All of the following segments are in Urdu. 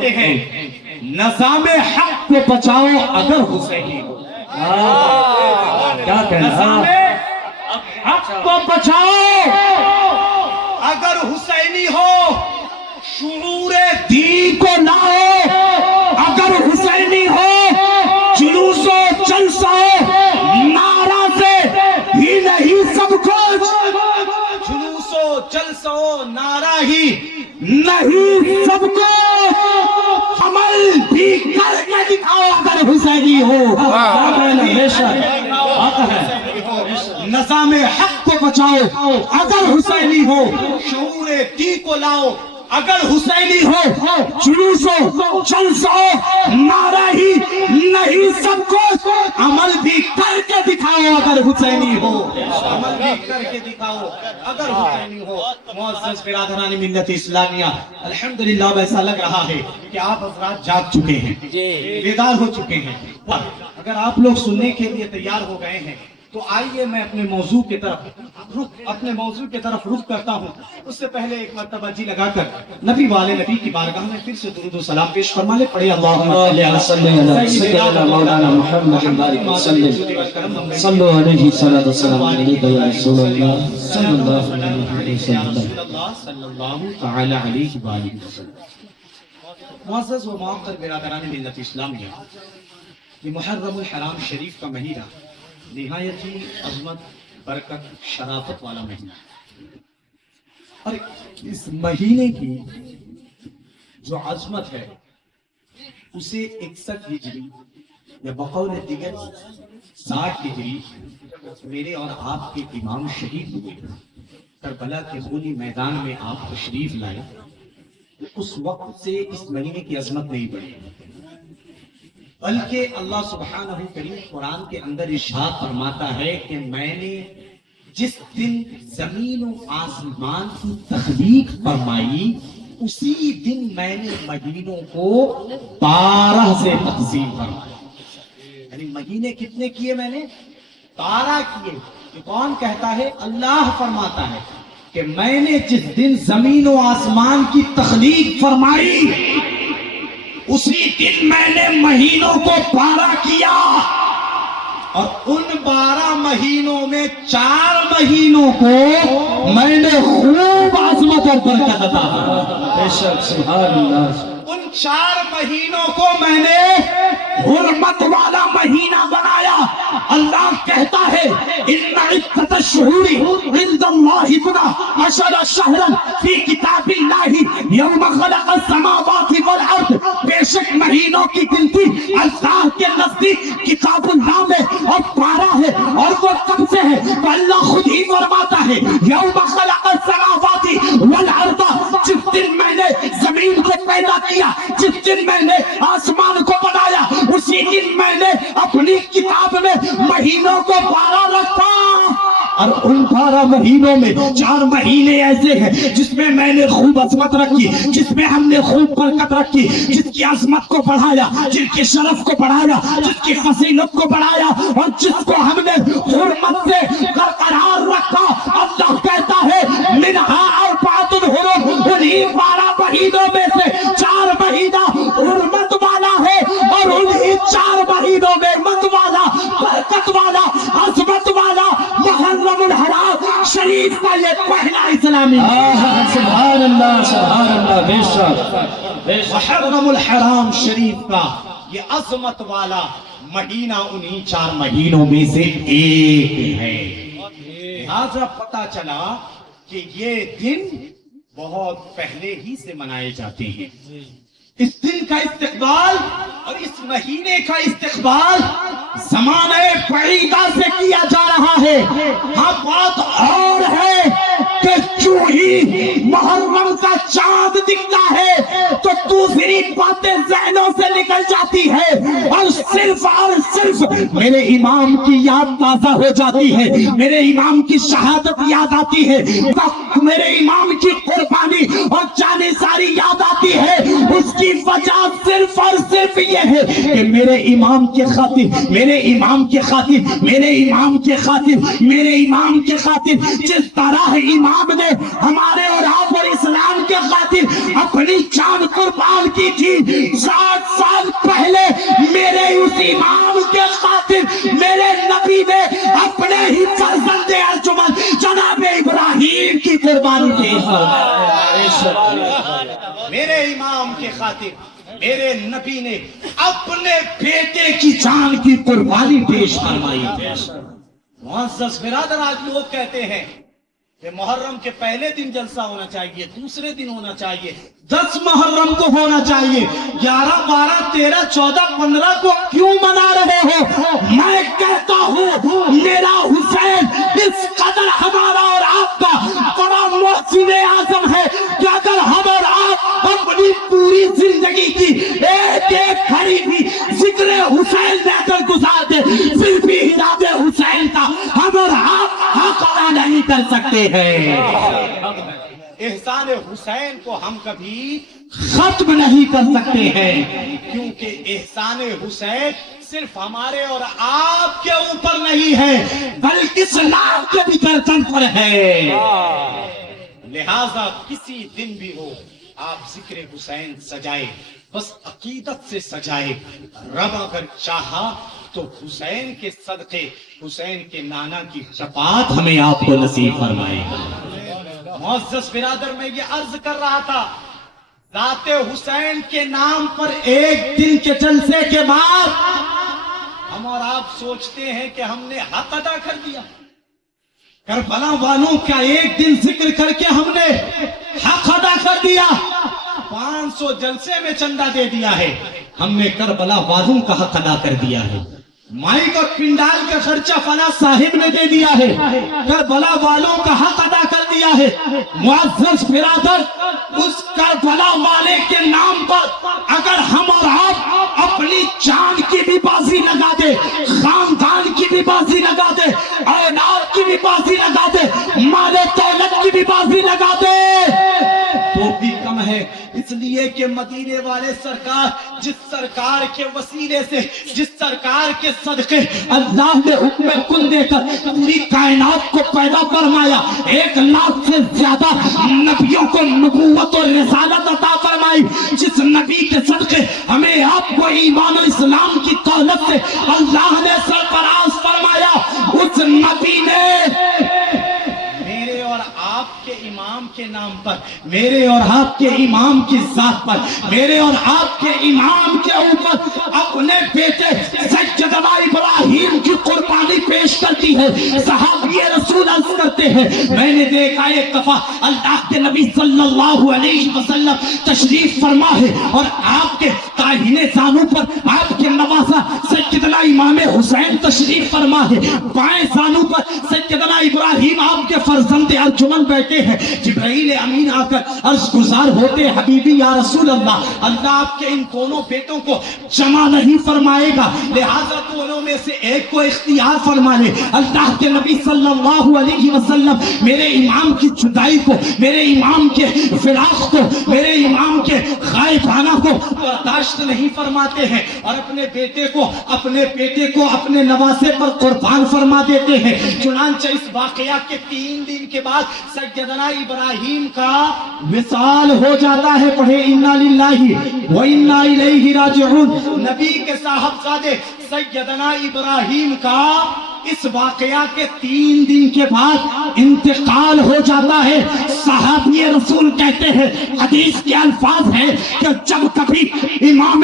کہتے ہیں نظام حق کو بچاؤ اگر حسینی ہو. کیا کہنا نظام حق کو بچاؤ اگر حسینی ہو. شعور دین کو لاؤ اگر حسینی ہو. جلوس و جلسہ نعرہ سے ہی نہیں سب کچھ. جلوس و جلسہ نعرہ ہی نہیں سب کچھ. عمل بھی کر کے دکھاؤ اگر حسینی ہو. نظام حق کو بچاؤ اگر حسینی ہو. شعور دین کو لاؤ اگر حسینی ہو. جلوس و جلسہ نعرہ ہی نہیں سب کچھ. عمل بھی کر کے دکھاؤ اگر حسینی ہو. عمل بھی کر کے دکھاؤ اگر حسینی ہو. معزز برادران ملت اسلامیہ، الحمدللہ ایسا لگ رہا ہے کہ آپ حضرات جاگ چکے ہیں، بیدار ہو چکے ہیں. اگر آپ لوگ سننے کے لیے تیار ہو گئے ہیں تو آئیے میں اپنے موضوع کی طرف رخ کرتا ہوں. اس سے پہلے ایک مرتبہ جی لگا کر نبی والے نبی کی بارگاہ میں پھر سے درود و سلام پیش فرما لے. پڑھے اللہم صلی علی مولانا محمد بارک وسلم. صلو علیہ صلاۃ والسلام علیک یا رسول اللہ صلی اللہ علیہ وسلم. صلی اللہ تعالی علیہ وآلہ وسلم. معزز و معطر برادران ملت اسلامیہ، یہ محرم الحرام شریف کا مہینہ نہایت ہی عظمت، برکت، شرافت والا مہینہ. اور اس مہینے کی جو عظمت ہے اسے 61 ہجری یا بقول دیگر 60 ہجری میرے اور آپ کے امام شہید ہوئے، کربلا کے خونی میدان میں آپ تشریف لائے. اس وقت سے اس مہینے کی عظمت نہیں بڑھی، بلکہ اللہ سبحانہ کریم قرآن کے اندر ارشاد فرماتا ہے کہ میں نے جس دن زمین و آسمان کی تخلیق فرمائی اسی دن میں نے مہینوں کو 12 سے تقسیم فرمایا. یعنی مہینے کتنے کیے میں نے؟ 12 کیے. یہ کون کہتا ہے؟ اللہ فرماتا ہے کہ میں نے جس دن زمین و آسمان کی تخلیق فرمائی اسی دن میں نے مہینوں کو 12 کیا. اور ان 12 مہینوں میں 4 مہینوں کو میں نے خوب عظمت اور برکت عطا فرمائی. بے شک سبحان اللہ. ان 4 مہینوں کو میں نے حرمت والا مہینہ بنایا. اللہ کہتا ہے ان عدت الشہور عند اللہ 12 شہرا فی کتاب اللہ یوم خلق السماوات والارض. بے شک مہینوں کی گنتی اللہ کے نزدیک کتاب اللہ میں اور 12 ہے. اور وہ کب سے ہے؟ تو اللہ خود ہی فرماتا ہے یوم خلق السماوات والارض. جس دن میں نے زمین کو پیدا کیا، جس دن میں نے آسمان کو بنایا، اسی دن میں نے اپنی کتاب میں مہینوں کو 12 رکھا. اور ان 12 مہینوں میں 4 مہینے ایسے ہیں جس میں میں نے خوب عظمت رکھی، جس میں ہم نے خوب برکت رکھی، جس کی عظمت کو بڑھایا، جس کے شرف کو بڑھایا، جس کی فضیلت کو بڑھایا، اور جس کو ہم نے حرمت سے برقرار رکھا. اللہ کہتا ہے منہا اربعۃ حرم. انہی 12 مہینوں میں سے 4 مہینہ حرمت والا ہے اور انہی 4 مہینوں میں مت والا، برکت والا، عظمت والا محرم الحرام شریف کا یہ پہلا اسلامی. سبحان اللہ سبحان اللہ. بے شک محرم الحرام شریف کا یہ عظمت والا مہینہ انہی 4 مہینوں میں سے ایک ہے. لہذا پتہ چلا کہ یہ دن بہت پہلے ہی سے منائے جاتے ہیں. اس دن کا استقبال اور اس مہینے کا استقبال زمانہ بعیدہ سے کیا جا رہا ہے. ہاں بات اور ہے کہ جو ہی محرم کا چاند دکھتا ہے تو دوسری باتیں ذہنوں سے نکل جاتی ہے اور صرف میرے امام کی یاد تازہ ہو جاتی ہے، میرے امام کی شہادت یاد آتی ہے، میرے امام کی قربانی اور جانے ساری یاد آتی ہے. اس کی وجہ صرف اور صرف یہ ہے کہ میرے امام کے خاطر، میرے امام کے خاطر، میرے امام کے خاطر، میرے امام کے خاطر جس طرح امام نے ہمارے اور آپ اور اسلام کے خاطر اپنی جان قربان کی تھی، 60 سال پہلے میرے اس امام کے خاطر میرے نبی نے اپنے ہی فرزند ارجمند جناب ابراہیم کی قربانی کی۔ میرے امام کے خاطر میرے نبی نے اپنے بیٹے کی جان کی قربانی پیش فرمائی۔ معزز برادر، آج لوگ کہتے ہیں کہ محرم کے پہلے دن جلسہ ہونا چاہیے، دوسرے دن ہونا چاہیے، 10 محرم کو ہونا چاہیے، 11، 12، 13، 14، 15 کو کیوں منا رہے ہو؟ میں کہتا ہوں میرا حسین اس قدر ہمارا اور آپ کا بڑا محسن اعظم ہے کہ اگر ہم اور آپ اپنی پوری زندگی کی ایک ایک گھڑی بھی ذکر حسین دے کر گزارتے پھر بھی اراد حسین کا ہم اور آپ حق ادا نہیں کر سکتے ہیں۔ احسان حسین کو ہم کبھی ختم نہیں کر سکتے ہیں، کیونکہ احسان حسین صرف ہمارے اور آپ کے اوپر نہیں ہے بلکہ اسلام کے بھی گردن پر ہے۔ لہذا کسی دن بھی ہو آپ ذکر حسین سجائے، بس عقیدت سے سجائے۔ رب اگر چاہا تو حسین کے صدقے، حسین کے نانا کی شفاعت ہمیں آپ کو نصیب فرمائے گا۔ معزز برادر، میں یہ عرض کر رہا تھا، ذات حسین کے نام پر ایک دن کے جلسے کے بعد ہم اور آپ سوچتے ہیں کہ ہم نے حق ادا کر دیا۔ کربلا والوں کا ایک دن ذکر کر کے ہم نے حق ادا کر دیا، 500 جلسے میں چندہ دے دیا ہے، ہم نے کربلا والوں کا حق ادا کر دیا ہے۔ مائک اور پنڈال کا خرچہ فلاں صاحب نے دے دیا ہے، کربلا والوں کا حق ادا کر دیا ہے۔ معزز برادر، اس کربلا والے کے نام پر اگر ہم اور آپ اپنی جان کی بھی بازی لگا دے، خاندان کی بھی بازی لگا دے، اولاد کی بھی بازی لگا دے، مال دولت کی بھی بازی لگا دے تو بھی کم ہے، اس لیے کہ مدینے والے سرکار، جس سرکار کے وسیلے سے، جس سرکار کے صدقے اللہ نے حکم کن دے کر پوری کائنات کو پیدا فرمایا، 1 لاکھ سے زیادہ نبیوں کو نبوت اور رسالت عطا فرمائی، جس نبی کے صدقے ہمیں آپ کو ایمان و اسلام کی دولت سے اللہ نے سرفراز فرمایا، اس نبی نے میرے اور آپ کے امام کے نام پر، میرے اور آپ کے امام کی ذات پر، میرے اور آپ کے امام کے اوپر اپنے بیٹے سیدنا ابراہیم کی قربانی پیش کرتی ہے۔ صحابی رسول عرض کرتے ہیں، میں نے دیکھا ایک دفعہ اللہ کے نبی صلی اللہ علیہ وسلم تشریف فرما ہے اور آپ کے داہنے زانو پر آپ کے نواسا سیدنا امام حسین تشریف فرما ہے، بائیں زانو پر سیدنا ابراہیم آپ کے فرزند ارجمند بیٹھے ہیں۔ جبرائیل امین آ کر عرض گزار ہوتے، حبیبی یا رسول اللہ، اللہ آپ کے ان دونوں بیٹوں کو جمع نہیں فرمائے گا، لہذا دونوں میں سے ایک کو اختیار فرما لے۔ اللہ کے نبی صلی اللہ علیہ وسلم میرے امام کی جدائی کو، میرے امام کے فراق کو، میرے امام کے غائبانہ کو برداشت نہیں فرماتے ہیں اور اپنے بیٹے کو، اپنے بیٹے کو اپنے نواسے پر قربان فرما دیتے ہیں۔ چنانچہ اس واقعہ کے 3 دن کے بعد سیدنا ابراہیم کا وصال ہو جاتا ہے۔ پڑھے انا للہ و انا الیہ راجعون۔ نبی کے صاحبزادے سیدنا ابراہیم کا اس واقعہ کے 3 دن کے بعد انتقال ہو جاتا ہے۔ صحابی رسول کہتے ہیں، حدیث کے الفاظ ہیں کہ جب کبھی امام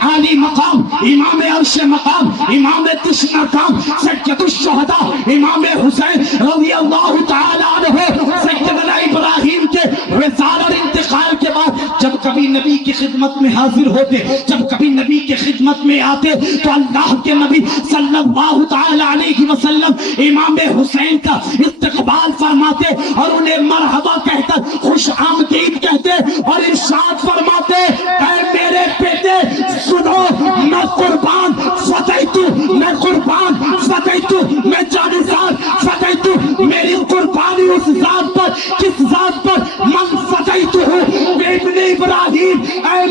عالی مقام، امام عرش مقام، امام تش مقام، سید الشہداء امام حسین رضی اللہ تعالی عنہ سیدنا ابراہیم کے وصال اور انتقال کے بعد جب کبھی نبی کی خدمت میں حاضر ہوتے، جب کبھی نبی کی خدمت میں آتے تو اللہ کے نبی صلی اللہ تعالی علیہ وسلم امام حسین کا استقبال فرماتے اور انہیں مرحبا کہہ کر خوش آمدید کہتے اور ارشاد فرماتے، اے میرے بیٹے سنو، میں قربان فدیتو، میں قربان فدیتو، میں جانثار فدیتو، میری قربانی اس ذات پر، کس ذات پر؟ من فدیتو ہوں ابن ابراہیم، اے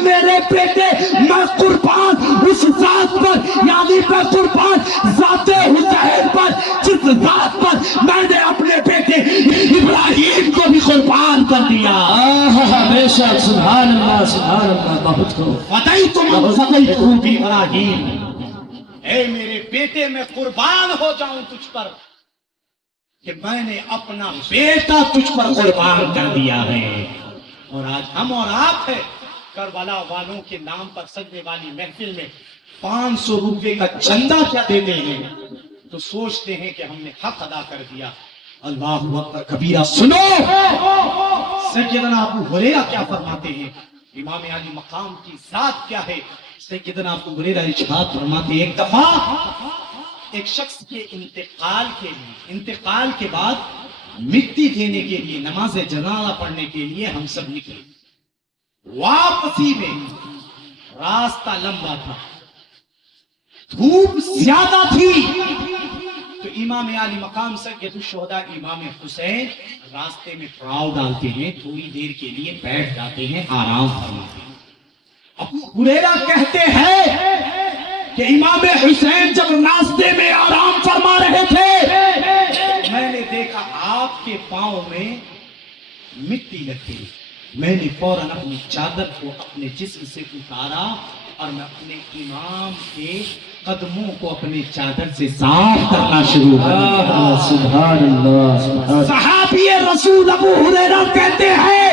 بیٹے میں قربان اس ذات پر، یعنی میں قربان ذات حسین پر، جس ذات پر میں نے اپنے بیٹے ابراہیم کو بھی قربان کر دیا۔ بے شک، سبحان اللہ سبحان اللہ، بہت خوب۔ فدیت من فدیت ابراہیم، اے میرے بیٹے میں قربان ہو جاؤں تجھ پر کہ میں نے اپنا بیٹا تجھ پر قربان کر دیا ہے۔ اور آج ہم اور آپ ہے کربلا والوں کے نام پر سجدے والی محفل میں 500 روپے کا چندہ کیا دیتے ہیں تو سوچتے ہیں کہ ہم نے حق ادا کر دیا۔ اللہ اکبر کبیرہ۔ سنو سیدنا ابو ہریرہ کیا فرماتے ہیں، امام علی مقام کی ذات کیا ہے۔ سیدنا ابو ہریرہ ارشاد فرماتے ہیں، ایک دفعہ ایک شخص کے انتقال کے بعد مٹی دینے کے لیے، نماز جنازہ پڑھنے کے لیے ہم سب نکلے۔ واپسی میں راستہ لمبا تھا، دھوپ زیادہ تھی، تو امام علی مقام سید الشہداء امام حسین راستے میں پڑاؤ ڈالتے ہیں، تھوڑی دیر کے لیے بیٹھ جاتے ہیں، آرام فرماتے ہیں۔ ابو ہریرہ کہتے ہیں کہ امام حسین جب راستے میں آرام فرما رہے تھے، میں نے دیکھا آپ کے پاؤں میں مٹی لگ گئی۔ میں نے فوراً اپنی چادر کو اپنے جسم سے اتارا اور میں اپنے امام کے قدموں کو اپنے چادر سے صاف کرنا شروع کیا۔ سبحان اللہ سبحان اللہ۔ صحابی رسول ابو ہریرہ کہتے ہیں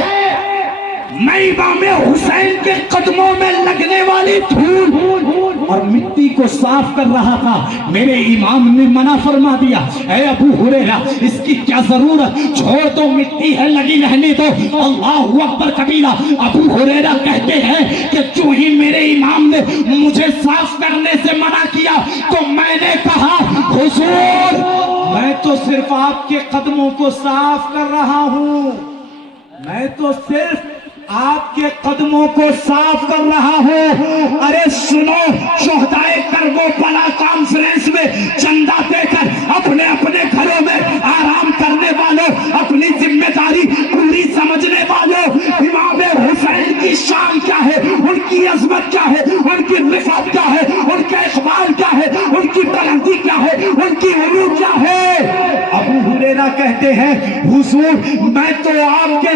میں امام حسین کے قدموں میں لگنے والی دھول اور مٹی کو صاف کر رہا تھا، میرے امام نے منع فرما دیا، اے ابو ہریرہ اس کی کیا ضرورت، چھوڑ دو، مٹی ہے لگی رہنے دو۔ اللہ اکبر کبیرہ۔ ابو ہریرہ کہتے ہیں کہ جو ہی میرے امام نے مجھے صاف کرنے سے منع کیا تو میں نے کہا حضور میں تو صرف آپ کے قدموں کو صاف کر رہا ہوں، میں تو صرف آپ کے قدموں کو صاف کر رہا ہوں۔ ارے سنو، شہدائے کربلا کانفرنس میں چندہ دے کر اپنے اپنے گھروں میں آرام کرنے والوں، اپنی ذمہ داری پوری سمجھنے والوں، امام حسین کی شان کیا ہے، ان کی عظمت کیا ہے، ان کی رفعت کیا ہے، ان کا اقبال کیا ہے، ان کی بلندی کیا ہے، ان کی علو کیا ہے۔ ابو ہریرہ کہتے ہیں حضور میں تو آپ کے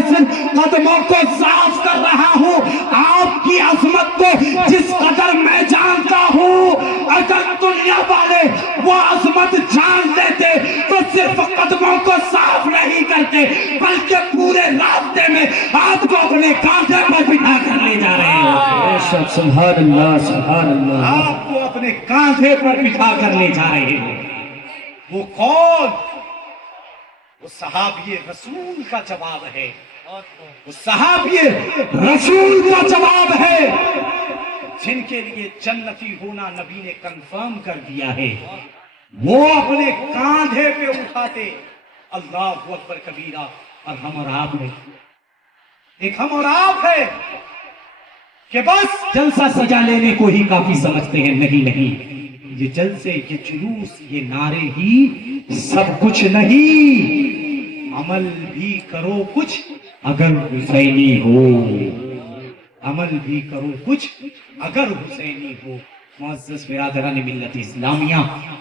قدموں کو صاف کر رہا ہوں، آپ کی عظمت کو جس قدر میں جانتا ہوں، اگر دنیا والے وہ عظمت جان لیتے تو صرف قدموں کو صاف نہیں کرتے بلکہ پورے راستے میں آپ کو اپنے کاندھے پر بٹھا کر لے جا رہے ہیں۔ سبحان اللہ سبحان اللہ۔ آپ کو اپنے کاندھے پر بٹھا کر لے جا رہے ہیں۔ وہ کون؟ وہ صحابی رسول کا جواب ہے، وہ صحابی رسول کا جواب ہے جن کے لیے جنتی ہونا نبی نے کنفرم کر دیا ہے۔ وہ اپنے کاندھے پہ اٹھاتے، اللہ اکبر کبیرہ۔ اور ہم اور آپ نے ایک ہم اور آپ ہے کہ بس جلسہ سجا لینے کو ہی کافی سمجھتے ہیں، نہیں نہیں، یہ جلسے، یہ جلوس، یہ نعرے ہی سب کچھ نہیں، عمل بھی کرو کچھ اگر حسینی ہو، عمل بھی کرو کچھ اگر حسینی ہو۔ معزز برادران ملت اسلامیہ،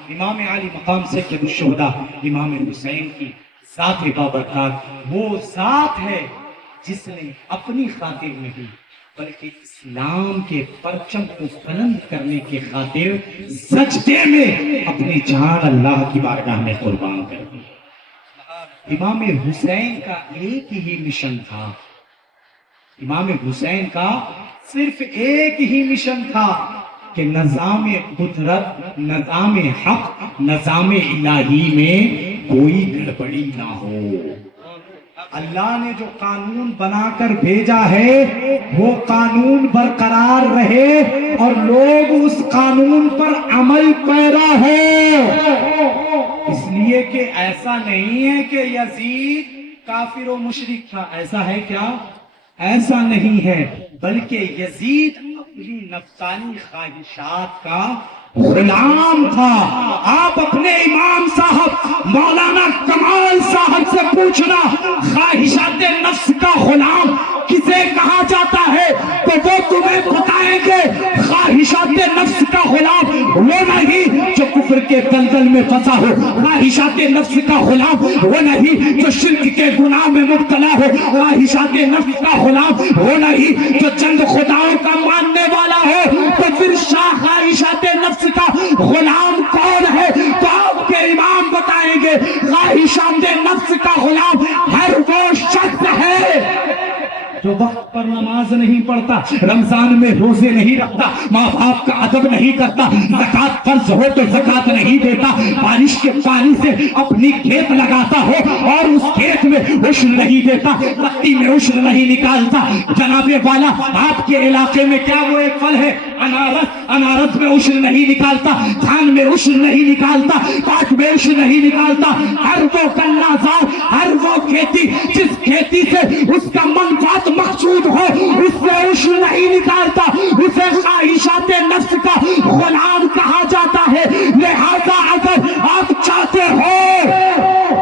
امام علی مقام سید الشہداء امام حسین کی ذات بابرکات وہ ذات ہے جس نے اپنی خاطر نہیں بلکہ اسلام کے پرچم کو بلند کرنے کی خاطر سجدے میں اپنی جان اللہ کی بارگاہ میں قربان کر دی۔ امام حسین کا ایک ہی مشن تھا، امام حسین کا صرف ایک ہی مشن تھا کہ نظام قدرت، نظام حق، نظام الہی میں کوئی گڑبڑی نہ ہو۔ اللہ نے جو قانون بنا کر بھیجا ہے وہ قانون برقرار رہے اور لوگ اس قانون پر عمل پیرا ہو، اس لیے کہ ایسا نہیں ہے کہ یزید کافر و مشرک تھا، ایسا ہے کیا؟ ایسا نہیں ہے، بلکہ یزید اپنی نفسانی خواہشات کا غلام تھا. آپ اپنے امام صاحب مولانا کمال صاحب سے پوچھنا خواہشات نفس کا غلام کسے کہا جاتا ہے تو وہ تمہیں بتائیں گے خواہشات نفس کا غلام وہ نہیں جو کفر کے دلدل میں پھنسا ہو. خواہشات نفس کا غلام وہ نہیں جو شرک کے گناہ میں مبتلا ہو. خواہشات نفس کا غلام وہ نہیں جو چند خداؤں کا ماننے والا ہو. تو پھر شاہ خواہشات نفس کا غلام کون ہے؟ تو آپ کے امام بتائیں گے خواہشات نفس کا غلام ہر وہ شخص ہے جو وقت پر نماز نہیں پڑھتا, رمضان میں روزے نہیں رکھتا, ماں باپ کا ادب نہیں کرتا, زکوٰۃ فرض ہو تو زکوٰۃ نہیں دیتا, بارش کے پانی سے اپنی کھیت لگاتا ہو اور اس کھیت میں عشر نہیں دیتا, پتی میں عشر نہیں نکالتا. جناب والا آپ کے علاقے میں کیا وہ ایک پھل ہے انارس, انارس میں عشر نہیں نکالتا, دھان میں عشر نہیں نکالتا, پاٹ میں عشر نہیں نکالتا. ہر وہ گلہ زار, ہر وہ کھیتی جس کھیتی سے اس کا منفعت مقصود ہو اس سے عشر نہیں نکالتا, اسے خواہشات نفس کا غلام کہا جاتا ہے. لہذا اگر آپ چاہتے ہو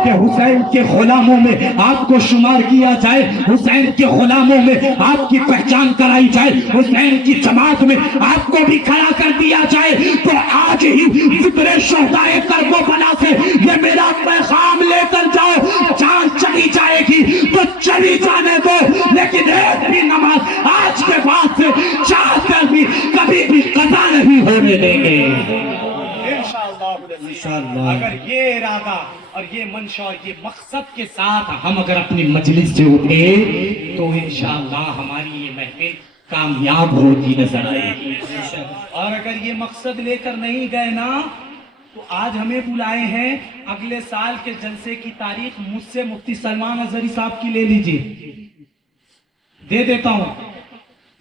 کہ حسین کے غلاموں میں آپ کو شمار کیا جائے, حسین کے غلاموں میں آپ کی پہچان کرائی جائے, حسین کی جماعت میں آپ کو بھی کھڑا کر دیا جائے, تو آج ہی ذکر شہدائے کربلا سے یہ میرا پیغام لے کر جاؤ. جان چلی جائے گی تو چلی جانے دو, لیکن ایک بھی نماز آج کے بعد سے چاہ کر بھی کبھی بھی قضا نہیں ہونے دیں گے. انشاءاللہ اگر یہ ارادہ اور یہ منشا اور یہ مقصد کے ساتھ ہم اگر اپنی مجلس سے اٹھے تو انشاءاللہ ہماری یہ محفل کامیاب ہوتی نظر آئے گی. اور اگر یہ مقصد لے کر نہیں گئے نا تو آج ہمیں بلائے ہیں, اگلے سال کے جلسے کی تاریخ مجھ سے مفتی سلمان اظہری صاحب کی لے لیجئے, دے دیتا ہوں.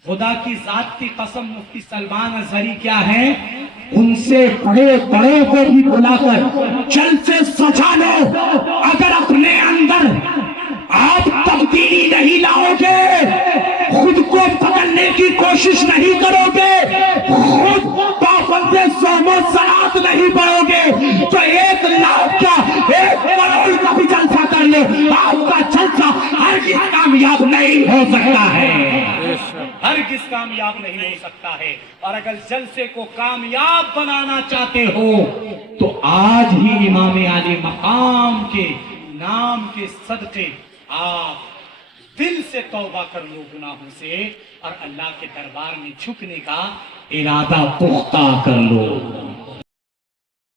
خدا کی ذات کی قسم مفتی سلمان اظہری کیا ہے, ان سے بڑے بڑے کو بھی بلا کر جلسے سجا لو. اگر اپنے اندر آپ تبدیلی نہیں لاؤ گے, خود کو بدلنے کی کوشش نہیں کرو گے, خود پابند صوم و صلاۃ نہیں پڑھو گے, تو 1 لاکھ کا 1 کروڑ کا بھی جلسہ کر لو, آپ کا جلسہ ہرگز کامیاب نہیں ہو سکتا ہے, ہرگز کامیاب نہیں ہو سکتا ہے. اور اگر جلسے کو کامیاب بنانا چاہتے ہو تو آج ہی امام عالی مقام کے نام کے صدقے آپ دل سے توبہ کر لو گناہوں سے, اور اللہ کے دربار میں جھکنے کا ارادہ پختہ کر لو.